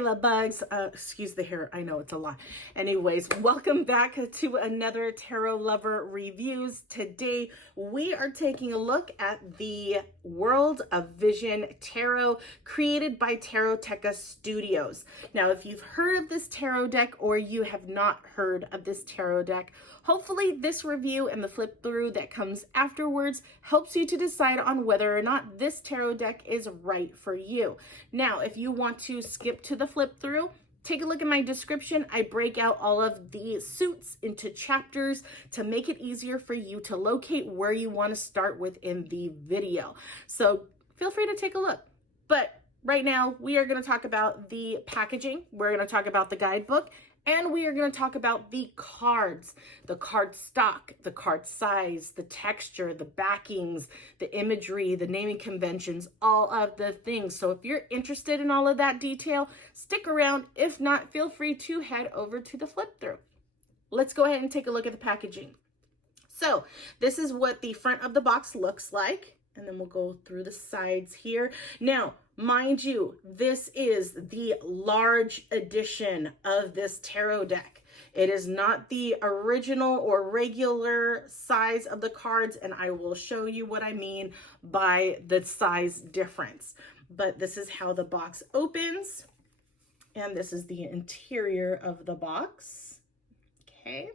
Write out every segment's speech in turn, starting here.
love bugs. Excuse the hair. I know it's a lot. Anyways, welcome back to another Tarot Lover Reviews. Today, we are taking a look at the World of Vision Tarot created by Taroteca Studios. Now, if you've heard of this tarot deck or you have not heard of this tarot deck, hopefully this review and the flip through that comes afterwards helps you to decide on whether or not this tarot deck is right for you. Now, if you want to skip to the flip through, take a look at my description. I break out all of the suits into chapters to make it easier for you to locate where you want to start within the video. So feel free to take a look. But right now, we are going to talk about the packaging. We're going to talk about the guidebook. And we are going to talk about the cards, the card stock, the card size, the texture, the backings, the imagery, the naming conventions, all of the things. So if you're interested in all of that detail, stick around. If not, feel free to head over to the flip through. Let's go ahead and take a look at the packaging. So this is what the front of the box looks like. And then we'll go through the sides here. Now, mind you, this is the large edition of this tarot deck. It is not the original or regular size of the cards, and I will show you what I mean by the size difference. But this is how the box opens, and this is the interior of the box. Okay.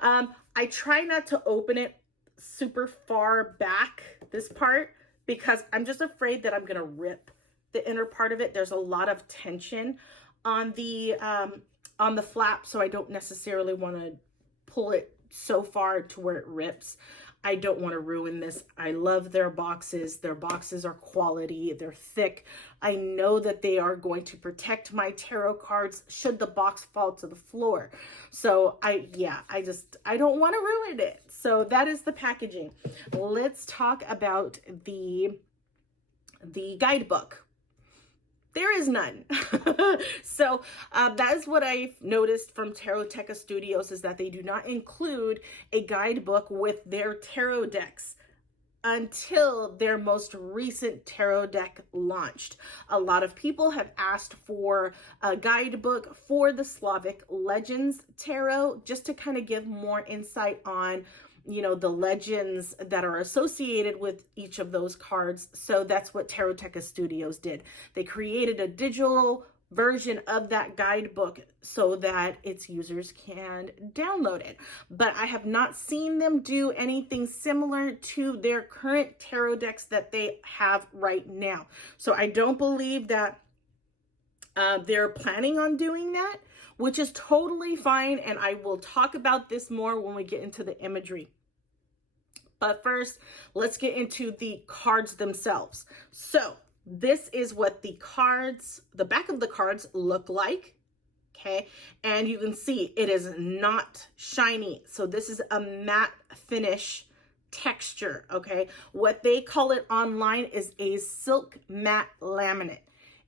I try not to open it super far back, this part, because I'm just afraid that I'm gonna rip the inner part of it. There's a lot of tension on the flap, so I don't necessarily want to pull it so far to where it rips. I don't want to ruin this. I love their boxes. Their boxes are quality. They're thick. I know that they are going to protect my tarot cards should the box fall to the floor. So I don't want to ruin it. So that is the packaging. Let's talk about the guidebook. There is none. So that is what I've noticed from Taroteca Studios, is that they do not include a guidebook with their tarot decks until their most recent tarot deck launched. A lot of people have asked for a guidebook for the Slavic Legends Tarot, just to kind of give more insight on, you know, the legends that are associated with each of those cards. So that's what Taroteca Studios did. They created a digital version of that guidebook so that its users can download it. But I have not seen them do anything similar to their current tarot decks that they have right now. So I don't believe that they're planning on doing that, which is totally fine. And I will talk about this more when we get into the imagery. But first, let's get into the cards themselves. So this is what the cards, the back of the cards look like. Okay. And you can see it is not shiny. So this is a matte finish texture. Okay. What they call it online is a silk matte laminate.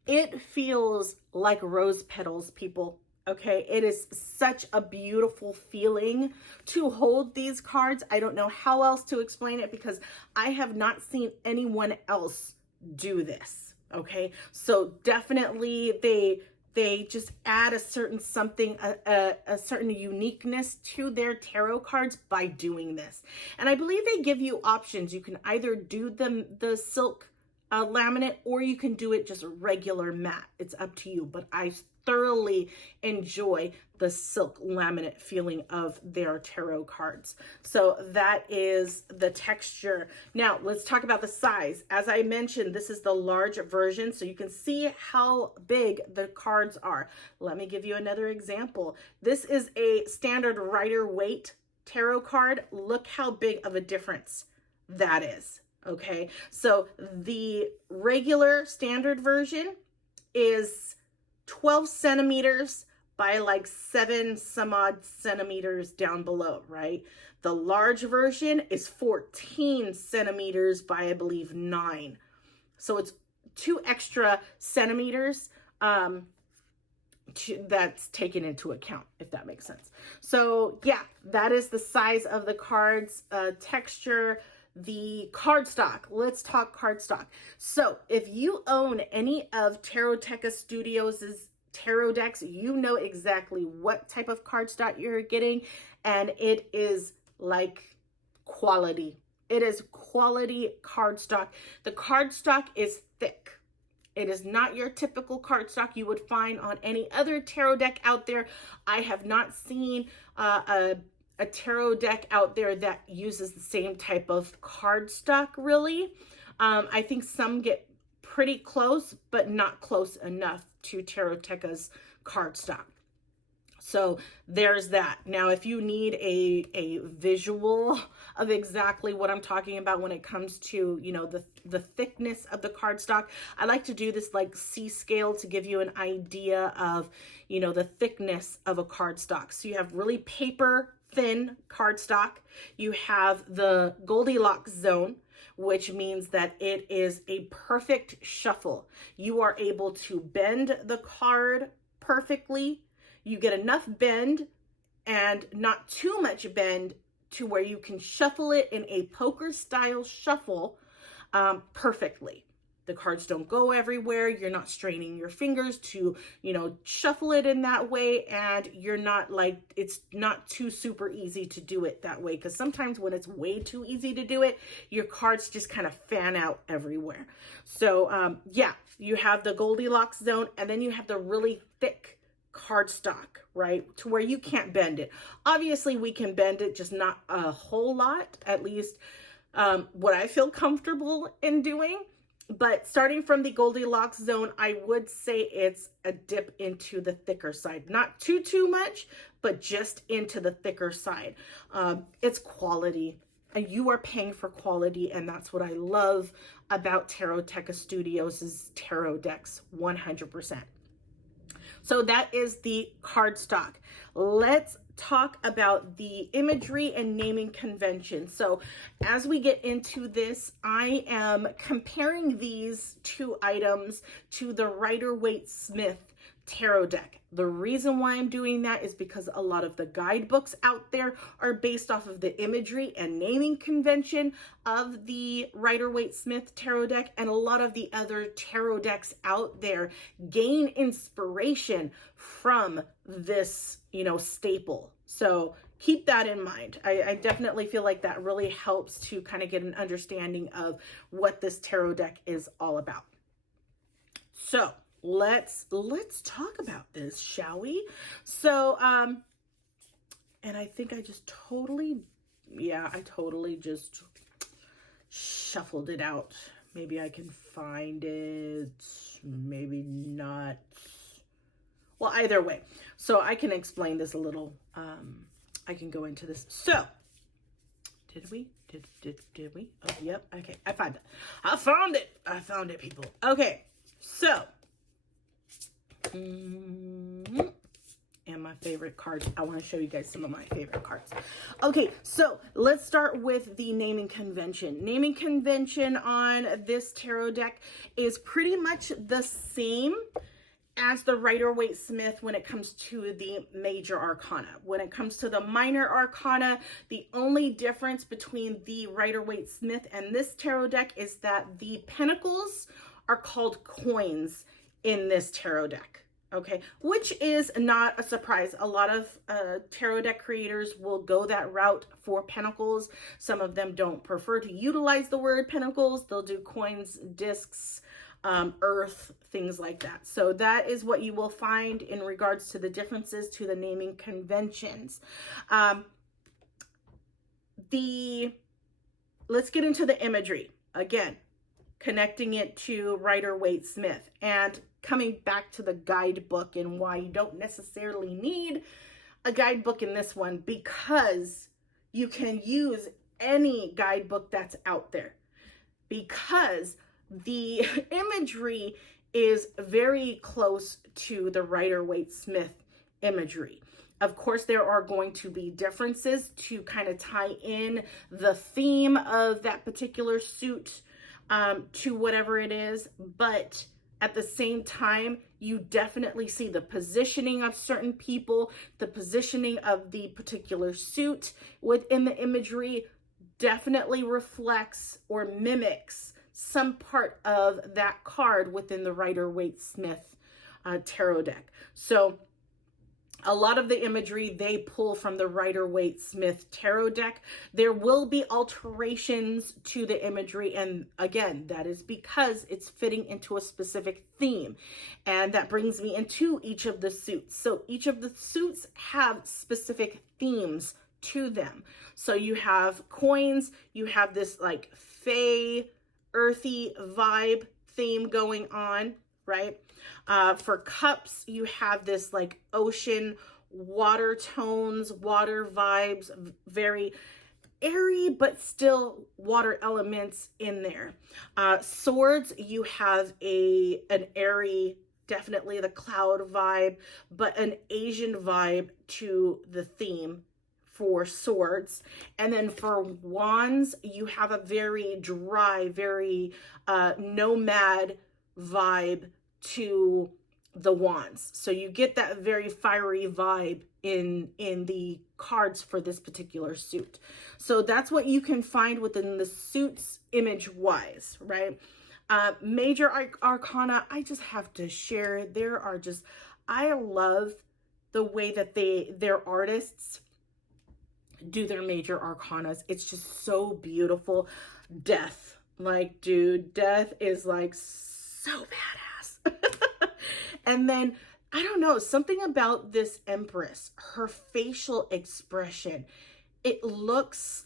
It feels like rose petals, people. Okay, it is such a beautiful feeling to hold these cards. I don't know how else to explain it because I have not seen anyone else do this. Okay, so definitely they just add a certain something, a certain uniqueness to their tarot cards by doing this. And I believe they give you options. You can either do the silk laminate, or you can do it just regular matte. It's up to you, but I thoroughly enjoy the silk laminate feeling of their tarot cards. So that is the texture. Now let's talk about the size. As I mentioned, this is the large version, so you can see how big the cards are. Let me give you another example. This is a standard Rider Waite tarot card. Look how big of a difference that is. Okay, so the regular standard version is 12 centimeters by like 7 some odd centimeters down below, right? The large version is 14 centimeters by, I believe, 9. So it's 2 extra centimeters that's taken into account, if that makes sense. So yeah, that is the size of the cards, texture. The cardstock. Let's talk cardstock. So if you own any of Taroteca Studios' tarot decks, you know exactly what type of cardstock you're getting, and it is like quality. It is quality cardstock. The cardstock is thick. It is not your typical cardstock you would find on any other tarot deck out there. I have not seen a tarot deck out there that uses the same type of cardstock, really. I think some get pretty close, but not close enough to Taroteka's cardstock. So there's that. Now, if you need a visual of exactly what I'm talking about when it comes to, you know, the thickness of the cardstock, I like to do this like C scale to give you an idea of, you know, the thickness of a cardstock. So you have really paper thin cardstock. You have the Goldilocks zone, which means that it is a perfect shuffle. You are able to bend the card perfectly. You get enough bend and not too much bend to where you can shuffle it in a poker style shuffle perfectly. The cards don't go everywhere. You're not straining your fingers to, you know, shuffle it in that way. And you're not like, it's not too super easy to do it that way. Because sometimes when it's way too easy to do it, your cards just kind of fan out everywhere. So yeah, you have the Goldilocks zone, and then you have the really thick cardstock, right? To where you can't bend it. Obviously we can bend it, just not a whole lot, at least what I feel comfortable in doing. But starting from the Goldilocks zone, I would say it's a dip into the thicker side. Not too much, but just into the thicker side. It's quality. And you are paying for quality, and that's what I love about Taroteka Studios' tarot decks, 100%. So that is the cardstock. Let's talk about the imagery and naming convention. So as we get into this, I am comparing these two items to the Rider-Waite-Smith tarot deck. The reason why I'm doing that is because a lot of the guidebooks out there are based off of the imagery and naming convention of the Rider-Waite-Smith tarot deck, and a lot of the other tarot decks out there gain inspiration from this, you know, staple. So keep that in mind. I definitely feel like that really helps to kind of get an understanding of what this tarot deck is all about. So let's talk about this, shall we? So and I think I just totally just shuffled it out. Maybe I can find it, maybe not. Well, either way, so I can explain this a little. I can go into this. So did we? Oh, yep. Okay, I found it, people. Okay, so and my favorite cards. I want to show you guys some of my favorite cards. Okay, so let's start with the naming convention. Naming convention on this tarot deck is pretty much the same as the Rider-Waite-Smith when it comes to the major arcana. When it comes to the minor arcana, the only difference between the Rider-Waite-Smith and this tarot deck is that the pentacles are called coins in this tarot deck. Okay, which is not a surprise. A lot of tarot deck creators will go that route for pentacles. Some of them don't prefer to utilize the word pentacles. They'll do coins, discs, earth, things like that. So that is what you will find in regards to the differences to the naming conventions. Let's get into the imagery. Again, connecting it to Rider-Waite-Smith and coming back to the guidebook and why you don't necessarily need a guidebook in this one, because you can use any guidebook that's out there, because the imagery is very close to the Rider-Waite-Smith imagery. Of course, there are going to be differences to kind of tie in the theme of that particular suit to whatever it is, but at the same time, you definitely see the positioning of certain people, the positioning of the particular suit within the imagery definitely reflects or mimics some part of that card within the Rider-Waite-Smith tarot deck. So a lot of the imagery they pull from the Rider-Waite-Smith tarot deck. There will be alterations to the imagery, and again, that is because it's fitting into a specific theme. And that brings me into each of the suits. So each of the suits have specific themes to them. So you have coins, you have this like fey, earthy vibe theme going on, right? For cups, you have this like ocean, water tones, water vibes, very airy, but still water elements in there. Swords, you have an airy, definitely the cloud vibe, but an Asian vibe to the theme for swords. And then for wands, you have a very dry, very nomad vibe to the wands. So you get that very fiery vibe in the cards for this particular suit. So that's what you can find within the suits image wise, right? Major arcana, I just have to share, I love the way that their artists do their major arcanas. It's just so beautiful. Death, like, dude, Death is like so badass. And then, I don't know, something about this Empress, her facial expression, it looks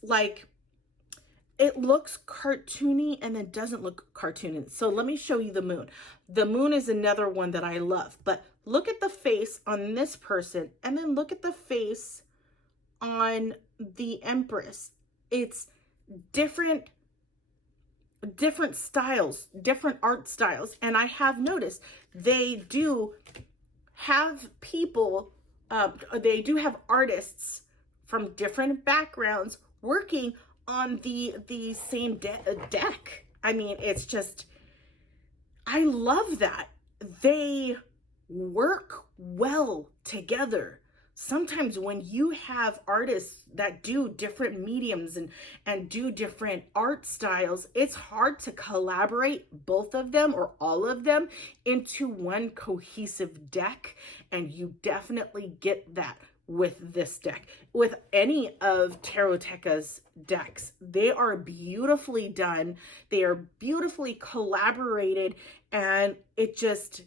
cartoony and then doesn't look cartoony. So let me show you the moon. The moon is another one that I love, but look at the face on this person and then look at the face on the Empress. It's different styles, different art styles. And I have noticed they do have people, they do have artists from different backgrounds working on the same deck. I mean, it's just, I love that. They work well together. Sometimes when you have artists that do different mediums and do different art styles, it's hard to collaborate both of them or all of them into one cohesive deck. And you definitely get that with this deck. With any of Taroteka's decks, they are beautifully done. They are beautifully collaborated, and it just,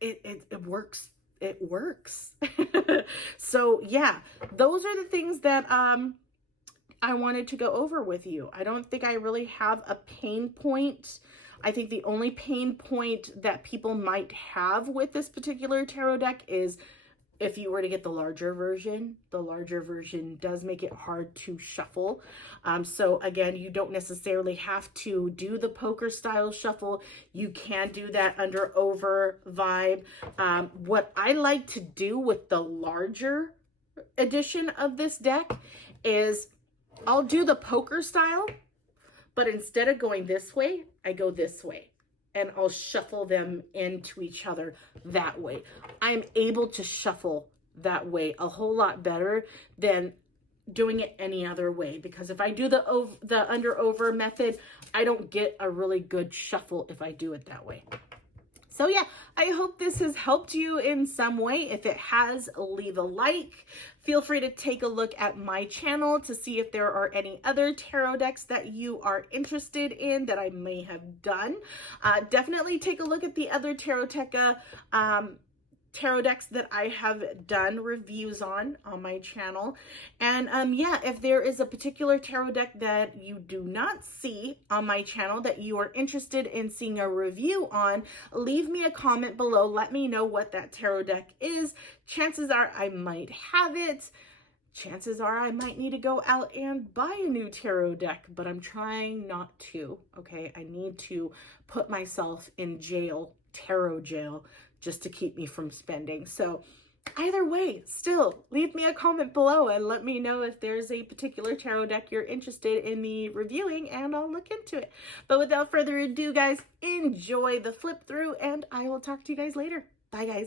it works. It works. So yeah, those are the things that I wanted to go over with you. I don't think I really have a pain point. I think the only pain point that people might have with this particular tarot deck is if you were to get the larger version does make it hard to shuffle. So again, you don't necessarily have to do the poker style shuffle. You can do that under over vibe. What I like to do with the larger edition of this deck is I'll do the poker style, but instead of going this way, I go this way. And I'll shuffle them into each other that way. I'm able to shuffle that way a whole lot better than doing it any other way. Because if I do the under-over method, I don't get a really good shuffle if I do it that way. So yeah, I hope this has helped you in some way. If it has, leave a like. Feel free to take a look at my channel to see if there are any other tarot decks that you are interested in that I may have done. Definitely take a look at the other Taroteka tarot decks that I have done reviews on my channel. And yeah, if there is a particular tarot deck that you do not see on my channel that you are interested in seeing a review on, leave me a comment below. Let me know what that tarot deck is. Chances are I might have it. Chances are I might need to go out and buy a new tarot deck, but I'm trying not to, okay? I need to put myself in jail, tarot jail, just to keep me from spending. So either way, still leave me a comment below and let me know if there's a particular tarot deck you're interested in me reviewing, and I'll look into it. But without further ado, guys, enjoy the flip through, and I will talk to you guys later. Bye, guys.